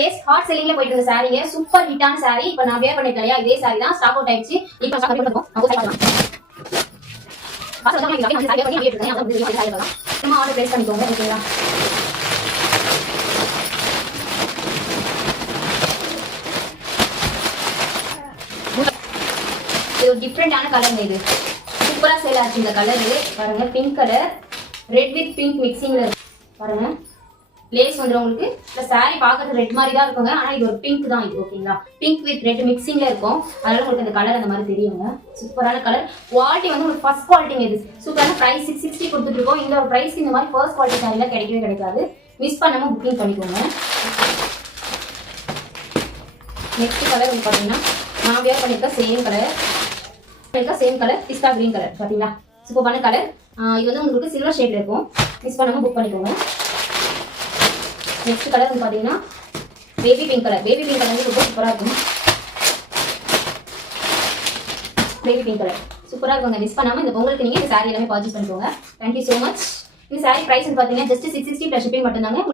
S hot செல்லிங்ல போயிட்டு இருக்க சாரீங்க super ஹிட்டான சாரி. இப்போ நான் வேர் பண்ணிருக்கேன் இல்லையா, இதே சாரி தான் ஸ்டாக் அவுட் ஆயிடுச்சு. இப்போ ஸ்டாக் அவுட் பண்ணுவோம். அப்போ சாரி பார்க்கலாம். சாரி பண்ணி அப்படியே இருக்கேன். அதான் இந்த சாரி பார்க்கலாம். நம்ம ஆர்டர் பிளேஸ் பண்ணிக்கோங்க. ஓகேங்களா? இது ஒரு டிஃப்ரெண்டான கலருங்க. இது சூப்பரா சேல் ஆச்சு. இந்த கலர் பாருங்க, pink colour red with pink மிக்சிங்ல இருக்கு பாருங்க. லேஸ் வந்து உங்களுக்கு இந்த சாரி பார்க்கறது ரெட் மாதிரி தான் இருக்குங்க, ஆனா இது ஒரு பிங்க் தான். இது ஓகேங்களா, பிங்க் வித் ரெட் மிக்சிங்ல இருக்கும். அதனால உங்களுக்கு அந்த கலர் அந்த மாதிரி தெரியுங்க. சூப்பரான கலர். குவாலிட்டி வந்து உங்களுக்கு ஃபர்ஸ்ட் குவாலிட்டிங்க. இது சூப்பரான பிரைஸ் 660 கொடுத்துட்டு இருக்கோம். இந்த ஒரு பிரைஸ்க்கு இந்த மாதிரி ஃபர்ஸ்ட் குவாலிட்டி சாரில கிடைக்கவே கிடைக்காது. மிஸ் பண்ணாம புக்கிங் பண்ணிக்கோங்க. நெக்ஸ்ட் கலர் வந்து பாத்தீங்கன்னா நான் வேர் பண்ணிருக்க சேம் கலர் பிஸ்தா கிரீன் கலர். பாத்தீங்களா, சூப்பரான கலர். இது வந்து உங்களுக்கு சில்வர் ஷேட்ல இருக்கும். மிஸ் பண்ணாம புக் பண்ணிக்கோங்க. நெக்ஸ்ட் கலர் வந்து பாத்தீங்கன்னா baby pink colour. Baby pink colour வந்து ரொம்ப சூப்பரா இருக்கும். பேபி பிங்க் கலர் சூப்பரா இருக்குங்க. மிஸ் பண்ணாம இந்த பொங்கலுக்கு நீங்க இந்த சாரி எல்லாமே பர்ச்சேஸ் பண்ணிக்கோங்க. Thank you so much. இந்த சாரி பிரைஸ் வந்து பாத்தீங்கன்னா ஜஸ்ட் 660 பிளஸ் ஷிப்பிங் மட்டும் தாங்க.